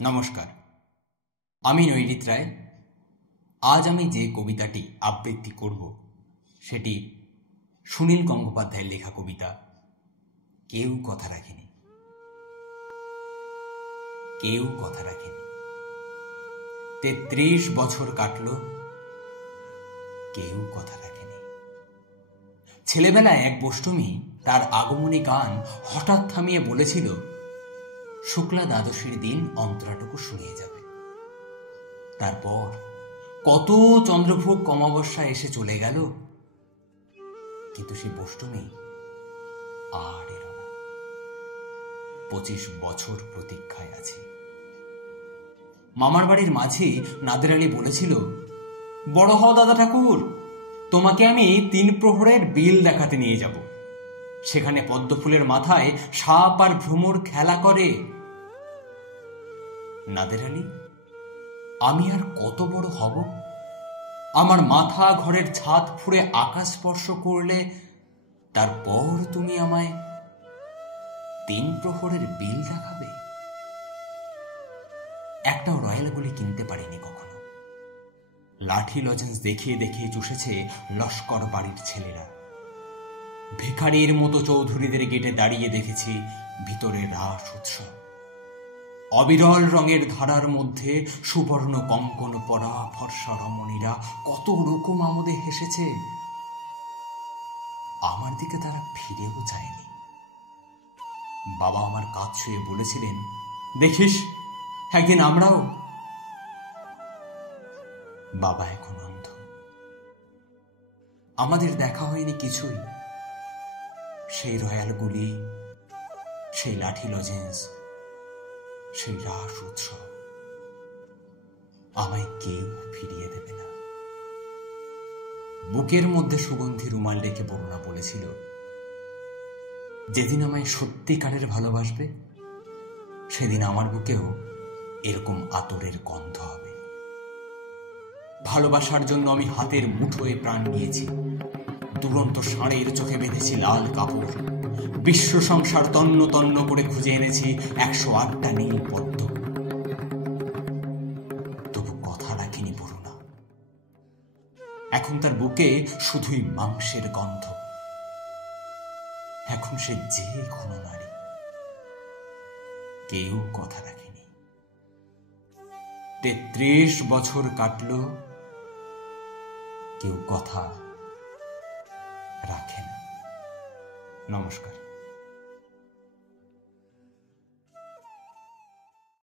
নমস্কার, আমি নৈরিত রায়। আজ আমি যে কবিতাটি আবৃত্তি করব সেটি সুনীল গঙ্গোপাধ্যায়ের লেখা কবিতা কেউ কথা রাখেনি। কেউ কথা রাখেনি। ৩৩ বছর কাটল, কেউ কথা রাখেনি। ছেলেবেলায় এক বষ্টমী তার আগমনী গান হঠাৎ থামিয়ে বলেছিল, শুক্লা দ্বাদশীর দিন অন্তরাটুকু শুনিয়ে যাবে। তারপর কত চন্দ্রভোগ অমাবস্যা এসে চলে গেল, কিন্তু সেই বষ্টমী আর এলো না। ২৫ বছর প্রতীক্ষায় আছি। মামার বাড়ির মাঝি নাদের আলী বলেছিল, বড় হও দাদা ঠাকুর, তোমাকে আমি ৩ প্রহরের বিল দেখাতে নিয়ে যাব। সেখানে পদ্মফুলের মাথায় সাপ আর ভ্রমর খেলা করে। নাদের আলী, আমি আর কত বড় হব? আমার মাথা ঘরের ছাদ ফুঁড়ে আকাশ স্পর্শ করলে তারপর তুমি আমায় ৩ প্রহরের বিল দেখাবে? একটাও রয়্যাল গুলি কিনতে পারিনি কখনো। লাঠি লজেন্স দেখিয়ে দেখিয়ে চুষেছে লস্কর বাড়ির ছেলেরা। ভিখারির মতো চৌধুরীদের গেটে দাঁড়িয়ে দেখেছি ভিতরে রাস উৎসব। অবিরল রঙের ধারার মধ্যে সুবর্ণ কঙ্কন পরা ফর্সা রমণীরা কত রকম আমোদে হেসেছে। আমার দিকে তারা ফিরেও চায়নি। বাবা আমার কাজ ছুঁয়ে বলেছিলেন, দেখিস একদিন আমরাও। বাবা এখন অন্ধ। আমাদের দেখা হয়নি কিছুই। সেই রয়্যাল গুলি, সেই লাঠি লজেন্স, সেই রাস উৎসব আমায় কেউ ফিরিয়ে দেবে না। বুকের মধ্যে সুগন্ধি রুমাল রেখে বরুণা বলেছিল, যেদিন আমায় সত্যিকারের ভালোবাসবে সেদিন আমার বুকেও এরকম আতরের গন্ধ হবে। ভালোবাসার জন্য আমি হাতের মুঠোয় প্রাণ দিয়েছি। দুরন্ত ষাঁড়ের চোখে বেঁধেছি লাল কাপড়। বিশ্ব সংসার তন্ন তন্ন করে খুঁজে এনেছি ১০৮টা নীল পদ্ম। তবু কথা রাখিনি বরুণা। এখন তার বুকে শুধুই মাংসের গন্ধ। এখন সে যে কোনো নারী। কেউ কথা রাখেনি। ৩৩ বছর কাটল, কেউ কথা রাখে না। নমস্কার।